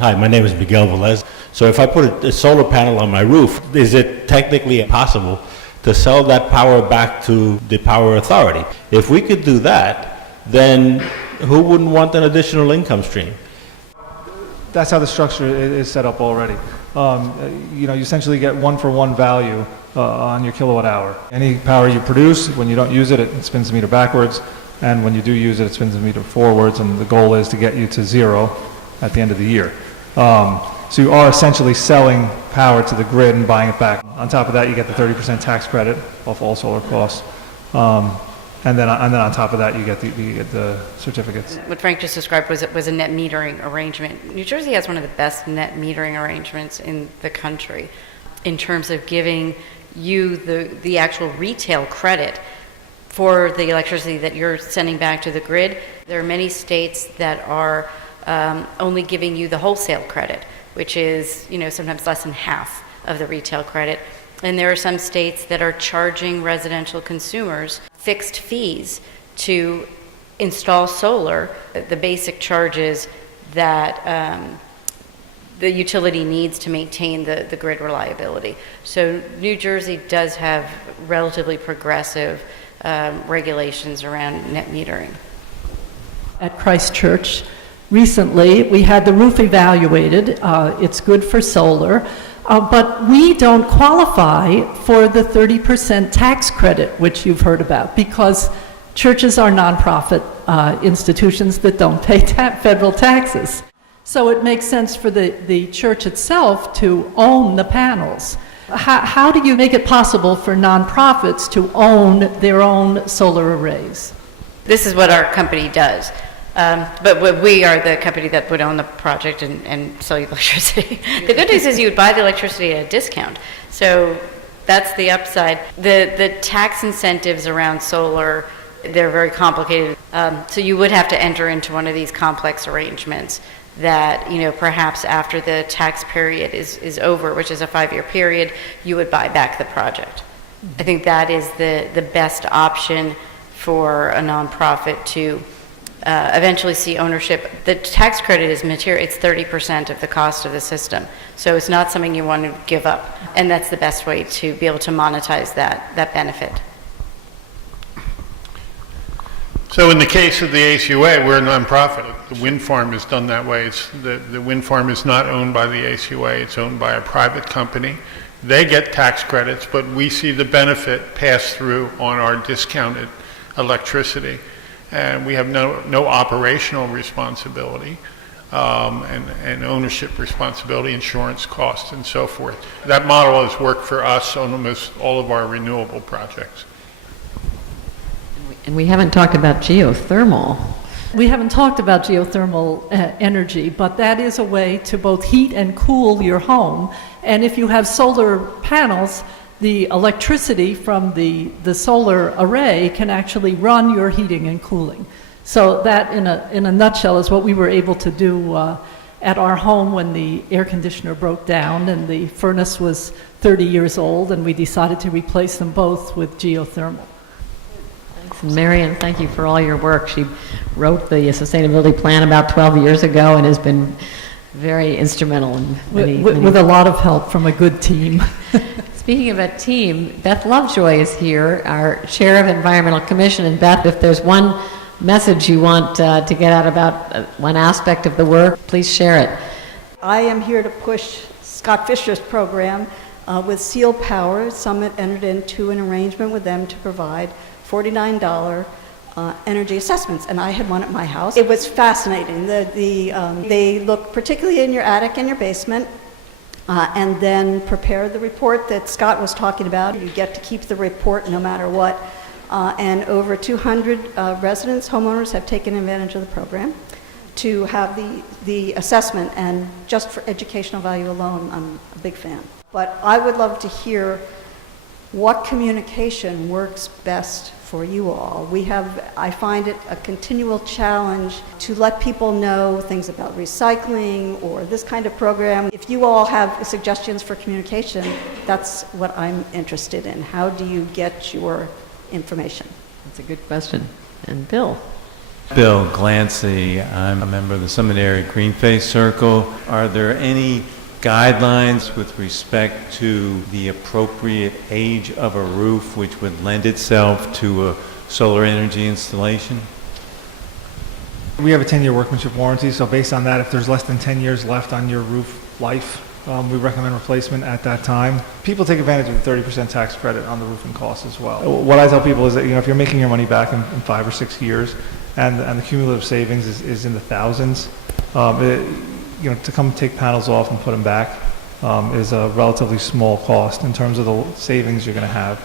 Hi, my name is Miguel Velez. So if I put a solar panel on my roof, is it technically possible to sell that power back to the power authority? If we could do that, then who wouldn't want an additional income stream? That's how the structure is set up already. You essentially get one-for-one value on your kilowatt hour. Any power you produce, when you don't use it, it spins the meter backwards, and when you do use it, it spins the meter forwards, and the goal is to get you to zero at the end of the year. So you are essentially selling power to the grid and buying it back. On top of that, you get the 30% tax credit off all solar costs. And then on top of that, you get the certificates. What Frank just described was a net metering arrangement. New Jersey has one of the best net metering arrangements in the country in terms of giving you the actual retail credit for the electricity that you're sending back to the grid. There are many states that are only giving you the wholesale credit, which is sometimes less than half of the retail credit. And there are some states that are charging residential consumers fixed fees to install solar, the basic charges that the utility needs to maintain the grid reliability. So New Jersey does have relatively progressive regulations around net metering. At Christchurch, recently, we had the roof evaluated. It's good for solar. But we don't qualify for the 30% tax credit, which you've heard about, because churches are nonprofit institutions that don't pay federal taxes. So it makes sense for the church itself to own the panels. How do you make it possible for nonprofits to own their own solar arrays? This is what our company does. But we are the company that would own the project and sell you electricity. The good news is you would buy the electricity at a discount. So that's the upside. The tax incentives around solar, they're very complicated. So you would have to enter into one of these complex arrangements that, perhaps after the tax period is over, which is a 5-year period, you would buy back the project. I think that is the best option for a nonprofit to eventually see ownership. The tax credit is material. It's 30% of the cost of the system. So it's not something you want to give up. And that's the best way to be able to monetize that benefit. So in the case of the ACUA, we're a nonprofit. The wind farm is done that way. The wind farm is not owned by the ACUA. It's owned by a private company. They get tax credits, but we see the benefit pass through on our discounted electricity. And we have no operational responsibility and ownership responsibility, insurance costs, and so forth. That model has worked for us on almost all of our renewable projects. And we haven't talked about geothermal. We haven't talked about geothermal energy, but that is a way to both heat and cool your home. And if you have solar panels, the electricity from the solar array can actually run your heating and cooling. So that, in a nutshell, is what we were able to do at our home when the air conditioner broke down and the furnace was 30 years old, and we decided to replace them both with geothermal. Thanks. And Marion, thank you for all your work. She wrote the sustainability plan about 12 years ago and has been very instrumental in many with a lot of help from a good team. Speaking of a team, Beth Lovejoy is here, our chair of Environmental Commission. And Beth, if there's one message you want to get out about one aspect of the work, please share it. I am here to push Scott Fisher's program with Seal Power. Summit entered into an arrangement with them to provide $49 energy assessments, and I had one at my house. It was fascinating. They look particularly in your attic and your basement, and then prepare the report that Scott was talking about. You get to keep the report no matter what. And over 200 residents, homeowners have taken advantage of the program to have the assessment, and just for educational value alone, I'm a big fan. But I would love to hear what communication works best for you all. I find it a continual challenge to let people know things about recycling or this kind of program. If you all have suggestions for communication, that's what I'm interested in. How do you get your information? That's a good question. And Bill? Bill Glancy, I'm a member of the Seminary Greenface Circle. Are there any guidelines with respect to the appropriate age of a roof which would lend itself to a solar energy installation? We have a 10-year workmanship warranty, so based on that, if there's less than 10 years left on your roof life, we recommend replacement at that time. People take advantage of the 30% tax credit on the roofing costs as well. What I tell people is that, if you're making your money back in 5 or 6 years, and the cumulative savings is in the thousands, to come take panels off and put them back is a relatively small cost in terms of the savings you're going to have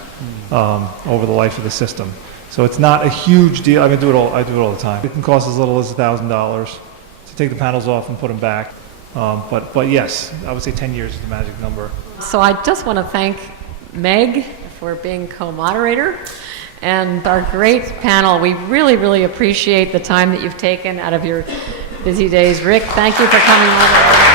over the life of the system. So it's not a huge deal. I do it all the time. It can cost as little as $1,000 to take the panels off and put them back. But yes, I would say 10 years is the magic number. So I just want to thank Meg for being co-moderator and our great panel. We really, really appreciate the time that you've taken out of your busy days. Rick, thank you for coming on.